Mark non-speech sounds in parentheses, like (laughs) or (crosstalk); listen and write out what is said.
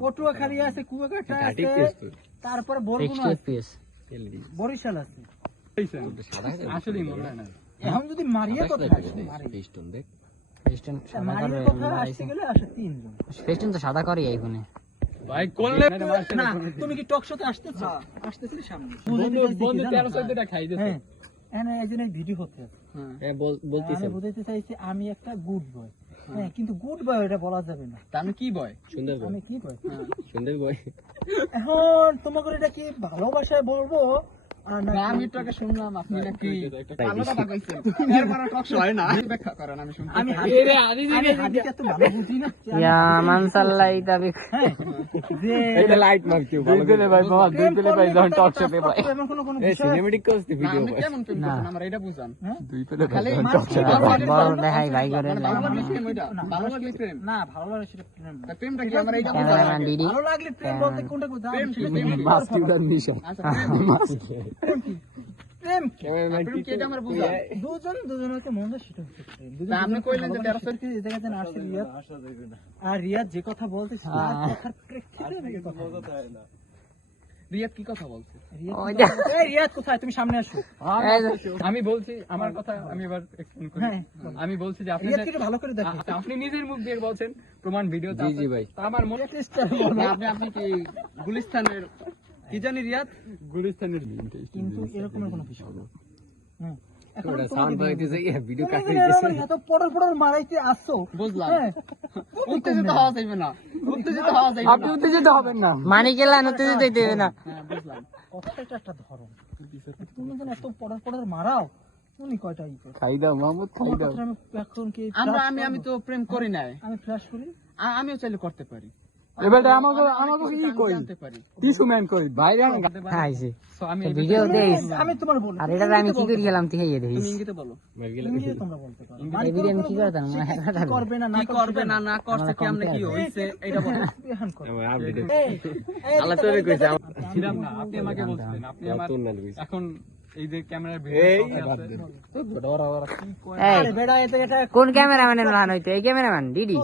পটুয়াখালী আছে কুয়াকাটা আছে তারপরে বরগুনা আছে। বরিশাল আছে। আসলেই মনে হয় না। এখন যদি মারিয়া কথা আসতে গেলে আসে তিনজন। ফেস্টুন তো সাদা করে আইফোনে ভাই করলে না তুমি কি টক শোতে আসতেছ? আসতেছিলে সামনে। বন্ধু বুঝাইতে চাইছি বন্ধু তেরো চোদ্দটা খাই দিয়েছে হ্যাঁ। এখানে একজনের ভিডিও হচ্ছে বলতেছে আমি বুঝাইতে চাইছি আমি একটা গুড বয় হ্যাঁ কিন্তু গুড বয় এটা বলা যাবে না। তা আমি কি বয় সুন্দর আমি কি বয় সুন্দর বয় এখন তোমাকে এটা কি ভালোবাসায় বলব? আমি একটু আগে শুনলাম আপনি নাকি আলাদা পাকাইছেন এরপর টক হয় না। ব্যাখ্যা করেন আমি শুনছি আমি এ রে, আদি দিদি আমি হাদিকে এত ভালো বুঝি না। ইয়া মানসাল্লাই তাবিক হ্যাঁ, এটা লাইট মারছি দুই পেলে ভাই বাবা দুই প্রেম ভাই যখন টক কাজ শপে ভাই। করতে এমন কোনো কোনো এই বিষয়। করতে ভিডিও আমি কেমন প্রেম করছেন আমার এটা বুঝান? দুই পেলে খালি টক শপে ভালো ভাই। লাগে, বড় দেখাই ভাই করে মানে ভালো লাগলে প্রেম ওইটা ভালো লাগলে প্রেম না ভালো লাগে সেটা প্রেম প্রেমটা কি আমার এইটা বুঝান ভালো লাগলে প্রেম বলতে কোনটা প্রেম প্রেম? নিশা আচ্ছা? প্রেম কি? প্রেম কি এটা আমার বুঝান দুজন দুজন হচ্ছে সেটা হচ্ছে প্রেম। দুজন তা আপনি কইলেন যে ভালোবাসে, তেরোশো- দেখেছেন আসছে রিয়াদ। আর রিয়াদ যে কথা বলতেছে তার কথার প্রেক্ষিতে আমি বলছি। রিয়াদ কি কথা বলছে রিয়াদ ওই কি কথা- এই রিয়াদ কোথায় তুমি সামনে আসো আমি বলছি আমার কথা আমি এবার করি হ্যাঁ। আমি বলছি যে আপনি ভালো করে দেখো আ- আপনি নিজের মুখ দিয়ে বলছেন প্রমাণ ভিডিও জি, জি ভাই। আমার মনে আপনি আপনি কি গুলিস্তানের কি জানি রিয়াদ? গুলিস্তানের কিন্তু এরকমের কোনো বিষয় না হুম। এখন ওটা তোমাকে সাউন্ড বলব। বাজাইতেছে ভিডিও তুমি কাটতে এত পড়র পড়র মারাইতে আসছো। বুঝলাম। (laughs) উত্তেজিত হওয়া যাইবে না। উত্তেজিত হওয়া যাইবে আপনি উত্তেজিত হবেন না। মানি গেলেন উত্তেজিত হইতে হবে না। হ্যাঁ বুঝলাম। কথাটা এটা একটা ধরন। তুমি যেন এত পড়র পড়র মারাও তুমি কয়টা ই করো? খাই দাও মাহমুদ খাই দাও আমি আমরা আমি আমি তো প্রেম করি নাই। আমি ফ্ল্যাশ করি? আমিও চাইলে করতে পারি। এবার আমাকে আমাকে আমি কই জানতে ম্যান কই বাইরে আইছে আমি ভিডিও দেইস আমি তোমার বলি আর এটা আমি কি করে গেলাম তুই এই দেখিস। তুমি বলো। ইংরেজি তোমরা বলতে পারো। এই ভিডিও আমি কি করতাম? করবে না না করবে না না করছে কেমনে কি হইছে? এটা বলো। এখন করো। আপডেট এই, এই, আল্লাহ তোরে কইছে ছিলাম না আপনি আমাকে বলছিলেন আপনি আমার এখন এই যে ক্যামেরার এই ভিডিও এই আরে বেড়া এতে এটা কোন ক্যামেরাম্যানের লান হইতে? এই ক্যামেরাম্যান দিদি